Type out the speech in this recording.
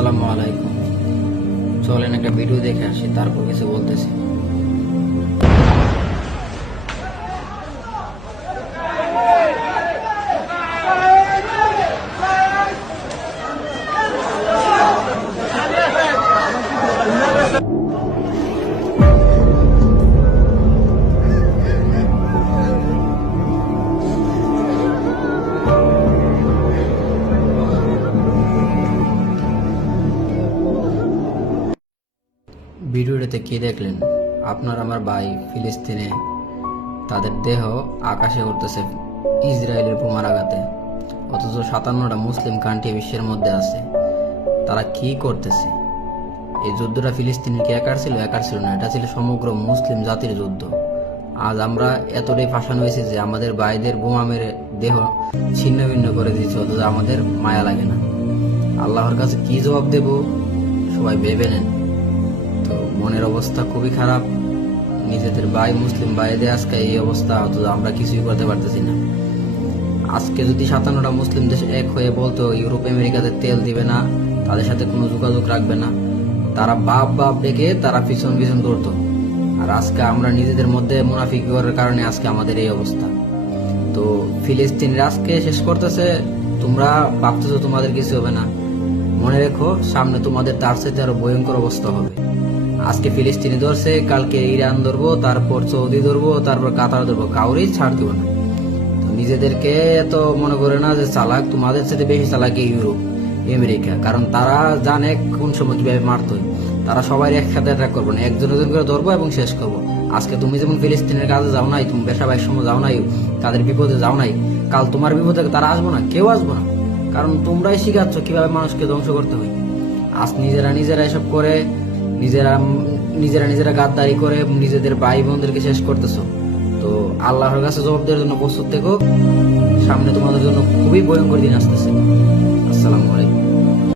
আসসালামু আলাইকুম। চলেন একটা ভিডিও দেখে আসি, তারপর কিছু বলতেছি। ভিডিওটাতে কি দেখলেন? আপনার আমার ভাই ফিলিস্তিনে তাদের দেহ আকাশে উঠতেছে ইসরায়েলের বোমার আঘাতে, অথচ 57টা মুসলিম কান্ট্রি বিশ্বের মধ্যে আছে। তারা কি করতেছে? এই যুদ্ধটা ফিলিস্তিনের কি একার ছিল? একার ছিল না, এটা ছিল সমগ্র মুসলিম জাতির যুদ্ধ। আজ আমরা এতটাই ফাঁসানো হয়েছি যে আমাদের ভাইদের বোমা মেরে দেহ ছিন্ন ভিন্ন করে দিচ্ছে, অথচ আমাদের মায়া লাগে না। আল্লাহর কাছে কি জবাব দেব সবাই ভেবে নেন। তো মনের অবস্থা খুবই খারাপ। নিজেদের ভাই মুসলিম ভাইদের আজকে এই অবস্থা, অথচ আমরা কিছুই করতে পারতেছি না। আজকে যদি 57টা মুসলিম দেশ এক হয়ে বলতো ইউরোপ আমেরিকাতে তেল দিবে না, তাদের সাথে কোনো যোগাযোগ রাখবে না, তারা বাপ বাপ ডেকে তারা পিছন পিছন করতো। আর আজকে আমরা নিজেদের মধ্যে মুনাফিক করার কারণে আজকে আমাদের এই অবস্থা। তো ফিলিস্তিনিরা আজকে শেষ করতেছে, তোমরা ভাবতেছো তোমাদের কিছু হবে না। মনে রেখো, সামনে তোমাদের তার সাথে আরো ভয়ঙ্কর অবস্থা হবে। আজকে ফিলিস্তিনি ধরছে, কালকে ইরান ধরবো, তারপর সৌদি ধরবো, তারপর কাতার ধরবো, কাউরেই ছাড় দিব না। তো নিজেদেরকে এত মনে করে না যে চালাক, তোমাদের সাথে বেশি চালাক ইউরোপ আমেরিকা, কারণ তারা জানে কোন সময় কিভাবে মারতে হয়। তারা সবাই একসাথে অ্যাটাক করবো না, একজন করে ধরবো এবং শেষ করবো। আজকে তুমি যেমন ফিলিস্তিনের কাজে যাও নাই, তুমি বেসাবাইয়ের সময় যাও নাই, তাদের বিপদে যাও নাই, কাল তোমার বিপদে তারা আসবো না, কেউ আসবো না, কারণ তোমরাই শিখাচ্ছ কিভাবে মানুষকে ধ্বংস করতে হয়। আজ নিজেরা এসব করে নিজেরা গাদ্দারি করে নিজেদের ভাই বোনদেরকে শেষ করতেছো। তো আল্লাহর কাছে জবাব দেওয়ার জন্য প্রস্তুত থেকো, সামনে তোমাদের জন্য খুবই ভয়ঙ্কর দিন আসতেছে। আসসালামু আলাইকুম।